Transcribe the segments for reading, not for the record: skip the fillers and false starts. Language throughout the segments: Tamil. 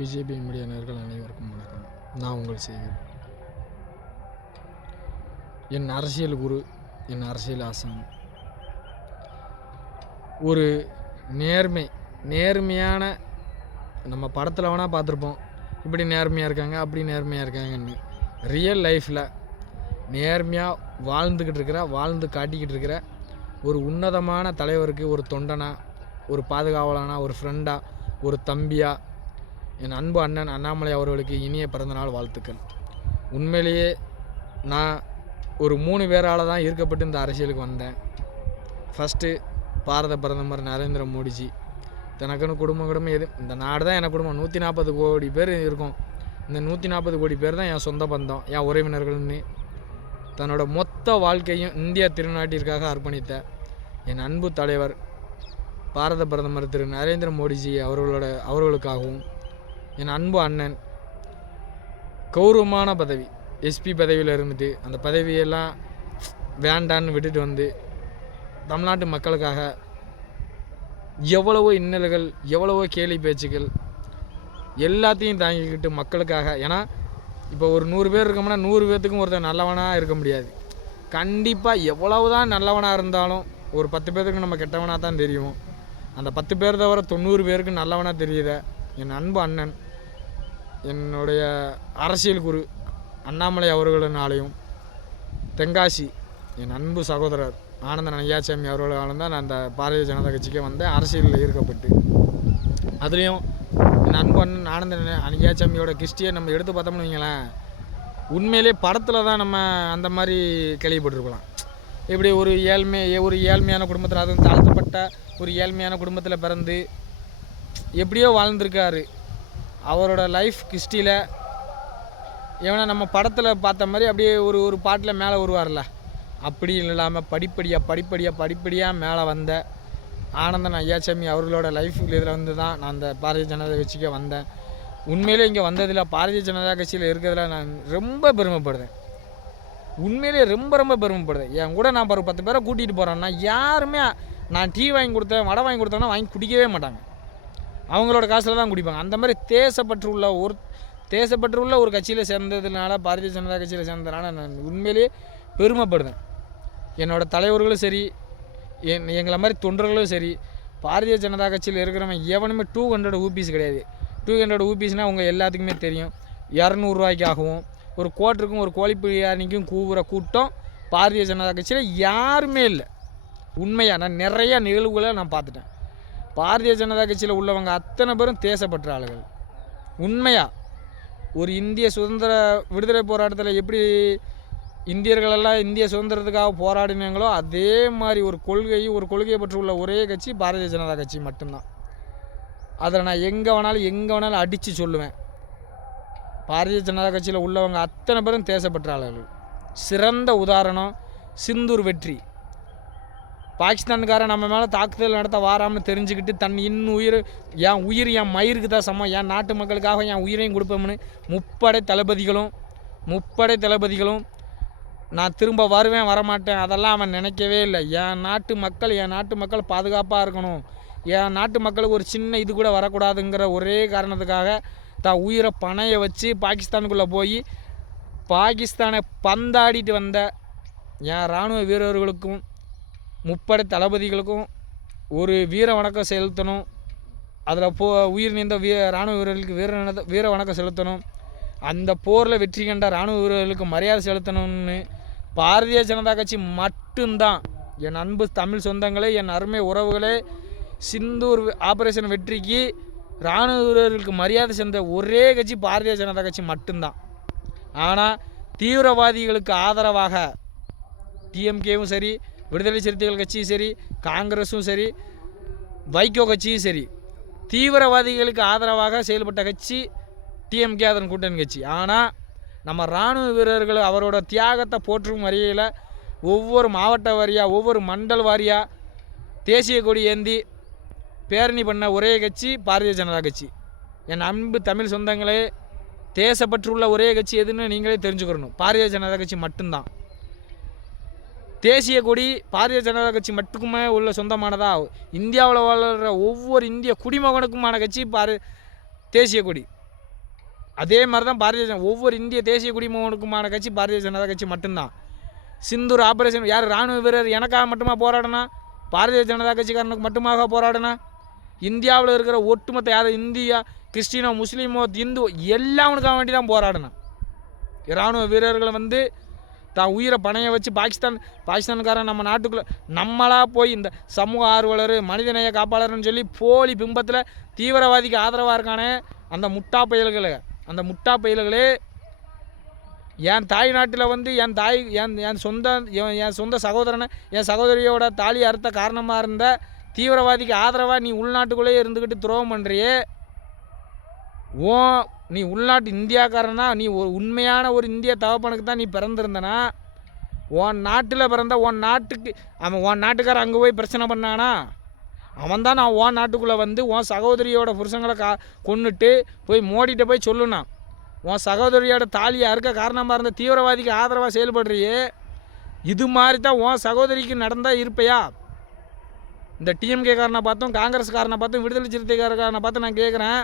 பிஜேபி மீடியா நேயர்கள் அனைவருக்கும் வணக்கம். நான் உங்கள் செய்தி. என் அரசியல் குரு, என் அரசியல் ஆசான், ஒரு நேர்மையான நம்ம படத்தில் வேணால் பார்த்துருப்போம், இப்படி நேர்மையாக இருக்காங்க அப்படி நேர்மையாக இருக்காங்கன்னு. ரியல் லைஃப்பில் நேர்மையாக வாழ்ந்து காட்டிக்கிட்டு இருக்கிற ஒரு உன்னதமான தலைவருக்கு, ஒரு தொண்டனா, ஒரு பாதுகாவலானா, ஒரு ஃப்ரெண்டா, ஒரு தம்பியா, என் அன்பு அண்ணன் அண்ணாமலை அவர்களுக்கு இனிய பிறந்தநாள் வாழ்த்துக்கள். உண்மையிலேயே நான் ஒரு 3 பேரால் தான் ஈர்க்கப்பட்டு இந்த அரசியலுக்கு வந்தேன். ஃபஸ்ட்டு பாரத பிரதமர் நரேந்திர மோடிஜி. தனக்குன்னு குடும்பம் எது, இந்த நாடு தான் எனக்கு குடும்பம். 140 கோடி பேர் இருக்கும். இந்த 140 கோடி பேர் தான் என் சொந்த பந்தம், என் உறவினர்கள்னு தன்னோட மொத்த வாழ்க்கையும் இந்திய திருநாட்டிற்காக அர்ப்பணித்த என் அன்பு தலைவர் பாரத பிரதமர் திரு நரேந்திர மோடிஜி அவர்களுக்காகவும், என் அன்பு அண்ணன் கௌரவமான பதவி எஸ்பி பதவியில் இருந்துட்டு அந்த பதவியெல்லாம் வேண்டான்னு விட்டுட்டு வந்து தமிழ்நாட்டு மக்களுக்காக எவ்வளவோ இன்னல்கள், எவ்வளவோ கேலி பேச்சுகள் எல்லாத்தையும் தாங்கிக்கிட்டு மக்களுக்காக. ஏன்னா இப்போ ஒரு 100 பேர் இருக்கோம்னா 100 பேர்த்துக்கும் ஒருத்தர் நல்லவனாக இருக்க முடியாது. கண்டிப்பாக எவ்வளவு தான் நல்லவனாக இருந்தாலும் ஒரு 10 பேருக்கு நம்ம கெட்டவனாக தான் தெரியும். அந்த 10 பேர் தவிர 90 பேருக்கு நல்லவனாக தெரியுத என் அன்பு அண்ணன், என்னுடைய அரசியல் குரு அண்ணாமலை அவர்களினாலையும், தென்காசி என் அன்பு சகோதரர் ஆனந்தன் ஐயாச்சாமி அவர்களாலும் தான் நான் அந்த பாரதிய ஜனதா கட்சிக்கு வந்தேன், அரசியலில் ஈர்க்கப்பட்டு. அதுலேயும் என் அன்பு அண்ணன் ஆனந்தன் ஐயாச்சாமியோட கிறிஸ்டியை நம்ம எடுத்து பார்த்தோம்னு வைங்களேன், உண்மையிலே படத்தில் தான் நம்ம அந்த மாதிரி கேள்விப்பட்டிருக்கலாம். இப்படி ஒரு ஏழ்மையான குடும்பத்தில், அதுவும் தாழ்த்தப்பட்ட ஒரு ஏழ்மையான குடும்பத்தில் பிறந்து எப்படியோ வாழ்ந்திருக்காரு. அவரோட லைஃப் ஹிஸ்ட்ரியில் எவனா நம்ம படத்தில் பார்த்த மாதிரி அப்படியே ஒரு பாட்டில் மேலே வருவார்ல, அப்படி இல்லாமல் படிப்படியாக மேலே வந்த ஆனந்தன் ஐயாச்சாமி அவர்களோட லைஃப் இதில் வந்து தான் நான் அந்த பாரதிய ஜனதா கட்சிக்கு வந்தேன். உண்மையிலே இங்கே வந்ததில் பாரதிய ஜனதா கட்சியில் இருக்கிறதுல நான் ரொம்ப பெருமைப்படுறேன். உண்மையிலே ரொம்ப பெருமைப்படுறேன். என் கூட நான் 10 பேரை கூட்டிகிட்டு போகிறேன்னா யாருமே நான் டீ வாங்கி கொடுத்தேன், வடை வாங்கி கொடுத்தேன்னா வாங்கி குடிக்கவே மாட்டாங்க. அவங்களோட காசில் தான் குடிப்பாங்க. அந்த மாதிரி தேசப்பற்றுள்ள ஒரு கட்சியில் சேர்ந்ததுனால, பாரதிய ஜனதா கட்சியில் சேர்ந்ததுனால நான் உண்மையிலேயே பெருமைப்படுறேன். என்னோட தலைவர்களும் சரி, எங்களை மாதிரி தொண்டர்களும் சரி, பாரதிய ஜனதா கட்சியில் இருக்கிறவங்க எவனுமே 200 ஊபிஸ் கிடையாது. 200 ஊபிஸ்னால் உங்கள் எல்லாத்துக்குமே தெரியும், 200 ரூபாய்க்கு ஆகும். ஒரு கோட்டருக்கும் ஒரு கோழி பிரியாணிக்கும் கூவுற கூட்டம் பாரதிய ஜனதா கட்சியில் யாருமே இல்லை. உண்மையாக நான் நிறையா நிகழ்வுகளை நான் பார்த்துட்டேன். பாரதிய ஜனதா கட்சியில் உள்ளவங்க அத்தனை பேரும் தேசப்பற்ற ஆளுகள். உண்மையாக ஒரு இந்திய சுதந்திர விடுதலை போராட்டத்தில் எப்படி இந்தியர்களெல்லாம் இந்திய சுதந்திரத்துக்காக போராடினாங்களோ அதே மாதிரி ஒரு கொள்கையை பற்றி உள்ள ஒரே கட்சி பாரதிய ஜனதா கட்சி மட்டும்தான். அதில் நான் எங்கே வேணாலும் அடித்து சொல்லுவேன். பாரதிய ஜனதா கட்சியில் உள்ளவங்க அத்தனை பேரும் தேசப்பற்ற ஆளுகள். சிறந்த உதாரணம் சிந்தூர் வெற்றி. பாகிஸ்தானுக்காரன் நம்ம மேலே தாக்குதல் நடத்த வாராமல் தெரிஞ்சுக்கிட்டு என் உயிர் என் மயிருக்கு தான் சமம், என் நாட்டு மக்களுக்காக என் உயிரையும் கொடுப்போம்னு முப்படை தளபதிகளும் நான் திரும்ப வருவேன் வரமாட்டேன் அதெல்லாம் அவன் நினைக்கவே இல்லை. என் நாட்டு மக்கள் பாதுகாப்பாக இருக்கணும், என் நாட்டு மக்களுக்கு ஒரு சின்ன இது கூட வரக்கூடாதுங்கிற ஒரே காரணத்துக்காக தான் உயிரை பணைய வச்சு பாகிஸ்தானுக்குள்ளே போய் பாகிஸ்தானை பந்தாடிட்டு வந்த என் இராணுவ வீரர்களுக்கும் முப்படை தளபதிகளுக்கும் ஒரு வீர வணக்கம் செலுத்தணும். அதில் உயிர் நீந்த இராணுவ வீரர்களுக்கு வீர வணக்கம் செலுத்தணும். அந்த போரில் வெற்றி கண்ட இராணுவ வீரர்களுக்கு மரியாதை செலுத்தணும்னு பாரதிய ஜனதா கட்சி மட்டும்தான். என் அன்பு தமிழ் சொந்தங்களே, என் அருமை உறவுகளே, சிந்தூர் ஆபரேஷன் வெற்றிக்கு இராணுவ வீரர்களுக்கு மரியாதை செஞ்ச ஒரே கட்சி பாரதிய ஜனதா கட்சி மட்டும்தான். ஆனால் தீவிரவாதிகளுக்கு ஆதரவாக டிஎம்கேவும் சரி, விடுதலை சிறுத்தைகள் கட்சியும் சரி, காங்கிரஸும் சரி, வைகோ கட்சியும் சரி, தீவிரவாதிகளுக்கு ஆதரவாக செயல்பட்ட கட்சி டிஎம்கே, அதன் கூட்டணி கட்சி. ஆனால் நம்ம இராணுவ வீரர்கள் அவரோட தியாகத்தை போற்றும் வகையில் ஒவ்வொரு மாவட்ட வாரியாக, ஒவ்வொரு மண்டல் வாரியாக தேசிய கொடி ஏந்தி பேரணி பண்ண ஒரே கட்சி பாரதிய ஜனதா கட்சி. என் அன்பு தமிழ் சொந்தங்களே, தேசப்பற்றுள்ள ஒரே கட்சி எதுன்னு நீங்களே தெரிஞ்சுக்கணும், பாரதிய ஜனதா கட்சி மட்டும்தான். தேசிய கொடி பாரதிய ஜனதா கட்சி மட்டுக்குமே உள்ள சொந்தமானதா? இந்தியாவில் வாழ்கிற ஒவ்வொரு இந்திய குடிமகனுக்குமான கட்சி தேசிய கொடி. அதே மாதிரி தான் பாரதிய ஜனதா, ஒவ்வொரு இந்திய தேசிய குடிமகனுக்குமான கட்சி பாரதிய ஜனதா கட்சி மட்டும்தான். சிந்தூர் ஆபரேஷன் யார் இராணுவ வீரர் எனக்காக மட்டுமா போராடினா? பாரதிய ஜனதா கட்சிக்காரனுக்கு மட்டுமாக போராடினா? இந்தியாவில் இருக்கிற ஒட்டுமொத்த யார் இந்தியா கிறிஸ்டினோ முஸ்லீமோ இந்து எல்லாவனுக்காக வேண்டி தான் போராடினான். இராணுவ வீரர்களை வந்து தான் உயிரை பணைய வச்சு பாகிஸ்தானுக்காரன் நம்ம நாட்டுக்குள்ளே நம்மளாக போய் இந்த சமூக ஆர்வலர் மனிதநேய காப்பாளர்னு சொல்லி போலி பிம்பத்தில் தீவிரவாதிக்கு ஆதரவாக இருக்கானே அந்த முட்டா பயல்களே என் தாய் நாட்டில் வந்து என் சொந்த சகோதரனை என் சகோதரியோட தாலி அறுத்த காரணமாக இருந்த தீவிரவாதிக்கு ஆதரவாக நீ உள்நாட்டுக்குள்ளேயே இருந்துக்கிட்டு துரோகம் பண்ணுறியே. நீ உள்நாட்டு இந்தியாக்காரனா, நீ ஒரு உண்மையான ஒரு இந்திய தகப்பனுக்கு தான் நீ பிறந்திருந்தனா, உன் நாட்டில் பிறந்த உன் நாட்டுக்காரன் அங்கே போய் பிரச்சனை பண்ணானா, அவன் தான் நான் உன் நாட்டுக்குள்ளே வந்து உன் சகோதரியோட புருஷங்களை கொன்னுட்டு போய் மோடிட்ட போய் சொல்லுனான். உன் சகோதரியோட தாலியை அறுக்க காரணமாக இருந்த தீவிரவாதிக்கு ஆதரவாக செயல்படுறியே. இது மாதிரி தான் உன் சகோதரிக்கு நடந்தால் இருப்பையா? இந்த டிஎம்கே காரனை பார்த்தும் காங்கிரஸ்காரனை பார்த்தும் விடுதலை சிறுத்தைக்காரனை பார்த்து நான் கேட்குறேன்,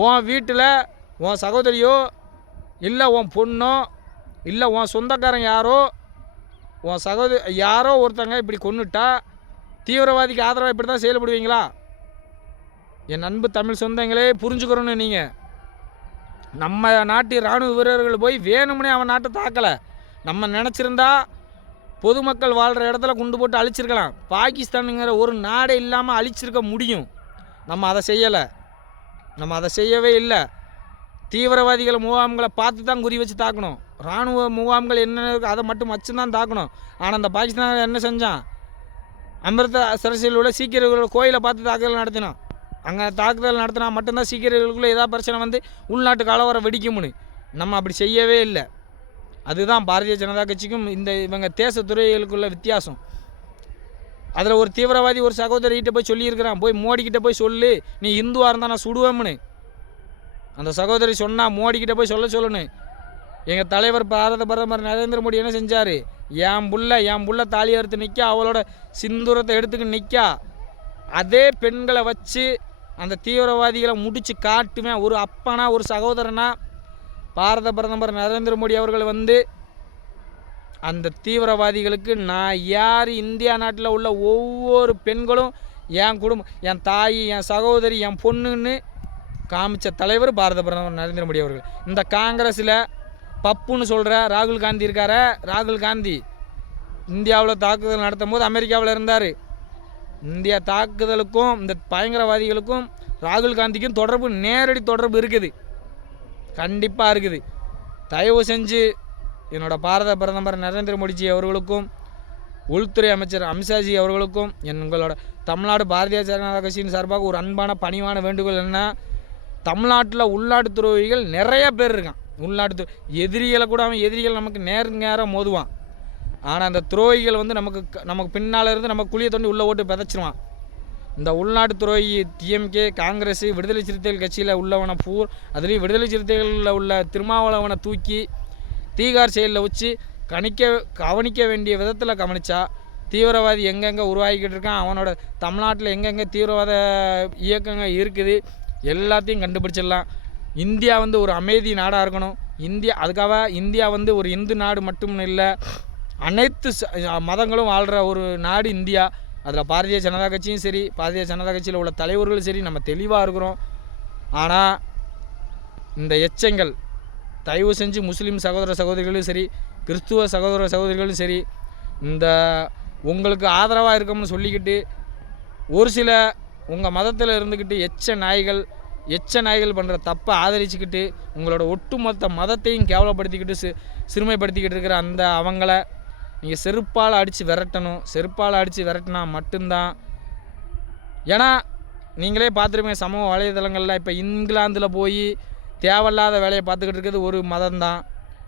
உன் வீட்டில் உன் சகோதரியோ இல்லை உன் பொண்ணோ இல்லை உன் சொந்தக்காரன் யாரோ ஒருத்தங்க இப்படி கொன்னுட்டா தீவிரவாதிக்கு ஆதரவாக இப்படி தான் செயல்படுவீங்களா? என் அன்பு தமிழ் சொந்தங்களே புரிஞ்சுக்கிறோன்னு நீங்கள். நம்ம நாட்டு இராணுவ வீரர்கள் போய் வேணும்னே அவன் நாட்டை தாக்கலை. நம்ம நினச்சிருந்தா பொதுமக்கள் வாழ்கிற இடத்துல குண்டு போட்டு அழிச்சிருக்கலாம். பாகிஸ்தானுங்கிற ஒரு நாடே இல்லாமல் அழிச்சிருக்க முடியும். நம்ம அதை செய்யவே இல்லை. தீவிரவாதிகள் முகாம்களை பார்த்து தான் குறி வச்சு தாக்கணும். இராணுவ முகாம்கள் என்ன அதை மட்டும் வச்சுதான் தாக்கணும். ஆனால் அந்த பாகிஸ்தான் என்ன செஞ்சான்? அமிர்தசரஸில் உள்ள சீக்கியர்களோட கோயிலை பார்த்து தாக்குதல் நடத்தினான். அங்கே தாக்குதல் நடத்தினா மட்டும்தான் சீக்கியர்களுக்குள்ளே ஏதாவது பிரச்சனை வந்து உள்நாட்டு கலவரம் வெடிக்கும்னு. நம்ம அப்படி செய்யவே இல்லை. அதுதான் பாரதிய ஜனதா கட்சிக்கும் இவங்க தேசத்துறைகளுக்குள்ள வித்தியாசம். அதில் ஒரு தீவிரவாதி ஒரு சகோதரிகிட்ட போய் சொல்லியிருக்கிறான், போய் மோடிக்கிட்ட போய் சொல்லு, நீ இந்துவாக இருந்தால் நான் சுடுவேம்னு. அந்த சகோதரி சொன்னால் மோடிக்கிட்ட போய் சொல்லணும். எங்கள் தலைவர் பாரத பிரதமர் நரேந்திர மோடி என்ன செஞ்சார்? என் புள்ள தாலி அறுத்து நிற்க, அவளோட சிந்துரத்தை எடுத்துக்கிட்டு நிற்க, அதே பெண்களை வச்சு அந்த தீவிரவாதிகளை முடித்து காட்டுவேன். ஒரு அப்பனா ஒரு சகோதரனா பாரத பிரதமர் நரேந்திர மோடி அவர்கள் வந்து அந்த தீவிரவாதிகளுக்கு நான் யார், இந்தியா நாட்டில் உள்ள ஒவ்வொரு பெண்களும் என் குடும்பம், என் தாய், என் சகோதரி, என் பொண்ணுன்னு காமிச்ச தலைவர் பாரத பிரதமர் நரேந்திர மோடி அவர்கள். இந்த காங்கிரஸில் பப்புன்னு சொல்கிற ராகுல் காந்தி இருக்கார, ராகுல் காந்தி இந்தியாவில் தாக்குதல் நடத்தும் போது அமெரிக்காவில் இருந்தார். இந்தியா தாக்குதலுக்கும் இந்த பயங்கரவாதிகளுக்கும் ராகுல் காந்திக்கும் நேரடி தொடர்பு இருக்குது, கண்டிப்பாக இருக்குது. தயவு செஞ்சு என்னோட பாரத பிரதமர் நரேந்திர மோடிஜி அவர்களுக்கும் உள்துறை அமைச்சர் அமித்ஷாஜி அவர்களுக்கும் எங்களோட தமிழ்நாடு பாரதிய ஜனதா கட்சியின் சார்பாக ஒரு அன்பான பணிவான வேண்டுகோள் என்ன, தமிழ்நாட்டில் உள்நாட்டு துரோகிகள் நிறைய பேர் இருக்கான். உள்நாட்டு எதிரிகளை கூட எதிரிகள் நமக்கு நேரம் மோதுவான். ஆனால் அந்த துரோகிகள் வந்து நமக்கு பின்னால் இருந்து நம்ம குழியை தோண்டி உள்ளே ஓட்டு விதைச்சிருவான். இந்த உள்நாட்டு துரோகி டிஎம்கே, காங்கிரஸ், விடுதலை சிறுத்தைகள் கட்சியில் உள்ளவனை அதுலேயும் விடுதலை சிறுத்தைகளில் உள்ள திருமாவளவனை தூக்கி தீகார் செயலில் வச்சு கவனிக்க வேண்டிய விதத்தில் கவனித்தா தீவிரவாதி எங்கெங்கே உருவாகிக்கிட்டு இருக்கான், அவனோட தமிழ்நாட்டில் எங்கெங்கே தீவிரவாத இயக்கங்கள் இருக்குது எல்லாத்தையும் கண்டுபிடிச்சிடலாம். இந்தியா வந்து ஒரு அமைதி நாடாக இருக்கணும். அதுக்காக இந்தியா வந்து ஒரு இந்து நாடு மட்டும் இல்லை, அனைத்து மதங்களும் வாழ்கிற ஒரு நாடு இந்தியா. அதில் பாரதிய ஜனதா கட்சியும் சரி, பாரதிய ஜனதா கட்சியில் உள்ள தலைவர்களும் சரி, நம்ம தெளிவாக இருக்கிறோம். ஆனால் இந்த எச்சங்கள் தயவு செஞ்சு முஸ்லீம் சகோதர சகோதரிகளும் சரி, கிறிஸ்துவ சகோதர சகோதரிகளும் சரி, இந்த உங்களுக்கு ஆதரவாக இருக்கோம்னு சொல்லிக்கிட்டு ஒரு சில உங்கள் மதத்தில் இருந்துக்கிட்டு எச்ச நாய்கள் பண்ணுற தப்பை ஆதரிச்சுக்கிட்டு உங்களோட ஒட்டுமொத்த மதத்தையும் கேவலப்படுத்திக்கிட்டு சிறுமைப்படுத்திக்கிட்டு இருக்கிற அவங்கள நீங்கள் செருப்பால் அடித்து விரட்டணும். செருப்பால் அடித்து விரட்டினா மட்டும்தான். ஏன்னா நீங்களே பார்த்துருப்பீங்க சமூக வலைதளங்களில் இப்போ இங்கிலாந்தில் போய் தேவையில்லாத வேலையை பார்த்துக்கிட்டு இருக்கிறது ஒரு மதம்தான்.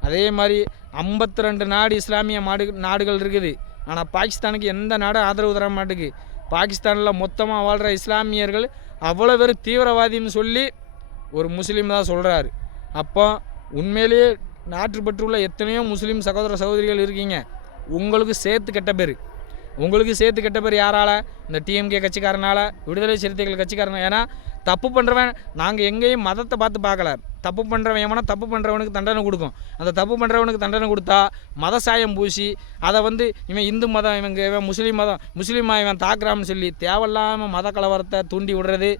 அதே மாதிரி 52 நாடு இஸ்லாமிய நாடுகள் இருக்குது. ஆனால் பாகிஸ்தானுக்கு எந்த நாடும் ஆதரவு தர மாட்டேங்குது. பாகிஸ்தானில் மொத்தமாக வாழ்கிற இஸ்லாமியர்கள் அவ்வளோ பேர் தீவிரவாதின்னு சொல்லி ஒரு முஸ்லீம் தான் சொல்கிறாரு. அப்போ உண்மையிலேயே நாட்டுப்பற்றுள்ள எத்தனையோ முஸ்லீம் சகோதர சகோதரிகள் இருக்கீங்க. உங்களுக்கு சேர்த்து கெட்ட பேர் யாரால? இந்த டிஎம்கே கட்சிக்காரனால், விடுதலை சிறுத்தைகள் கட்சிக்காரனால். ஏன்னா தப்பு பண்ணுறவன் நாங்கள் எங்கேயும் மதத்தை பார்த்து பார்க்கல, தப்பு பண்ணுறவன் எவனா தப்பு பண்ணுறவனுக்கு தண்டனை கொடுக்கும். அந்த தப்பு பண்ணுறவனுக்கு தண்டனை கொடுத்தா மத சாயம் பூசி அதை வந்து இவன் இந்து மதம், இவன் முஸ்லீம் மதம், முஸ்லீமாக இவன் தாக்குறான்னு சொல்லி தேவையில்லாமல் மத கலவரத்தை தூண்டி விடுறது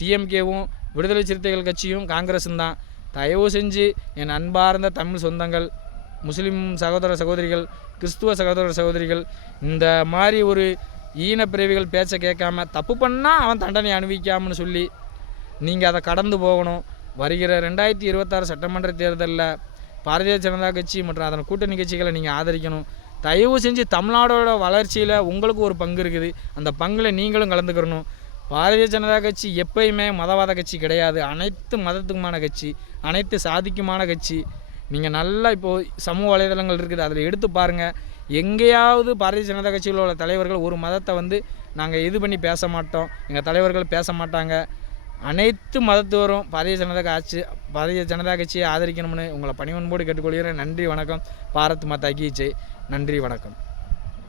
டிஎம்கேவும் விடுதலை சிறுத்தைகள் கட்சியும் காங்கிரஸும் தான். தயவு செஞ்சு என் அன்பார்ந்த தமிழ் சொந்தங்கள், முஸ்லீம் சகோதர சகோதரிகள், கிறிஸ்துவ சகோதர சகோதரிகள், இந்த மாதிரி ஒரு ஈனப்பிறவிகள் பேச்சை கேட்காம தப்பு பண்ணால் அவன் தண்டனை அனுபவிக்காமன்னு சொல்லி நீங்கள் அதை கடந்து போகணும். வருகிற 2026 சட்டமன்ற தேர்தலில் பாரதிய ஜனதா கட்சி மற்றும் அதன் கூட்டணி கட்சிகளை நீங்கள் ஆதரிக்கணும். தயவு செஞ்சு தமிழ்நாடோட வளர்ச்சியில் உங்களுக்கு ஒரு பங்கு இருக்குது, அந்த பங்கில் நீங்களும் கலந்துக்கிறணும். பாரதிய ஜனதா கட்சி எப்பயுமே மதவாத கட்சி கிடையாது, அனைத்து மதத்துக்குமான கட்சி, அனைத்து சாதிக்குமான கட்சி. நீங்கள் நல்லா இப்போது சமூக வலைதளங்கள் இருக்குது, அதில் எடுத்து பாருங்கள். எங்கேயாவது பாரதிய ஜனதா கட்சியில் உள்ள தலைவர்கள் ஒரு மதத்தை வந்து நாங்கள் இது பண்ணி பேச மாட்டோம், எங்கள் தலைவர்கள் பேச மாட்டாங்க. அனைத்து மதத்தோரும் பாரதிய ஜனதா கட்சியை ஆதரிக்கணும்னு உங்களை பணிவன்போடு கேட்டுக்கொள்கிறேன். நன்றி, வணக்கம். பாரத் மாதா கி ஜெய். நன்றி, வணக்கம்.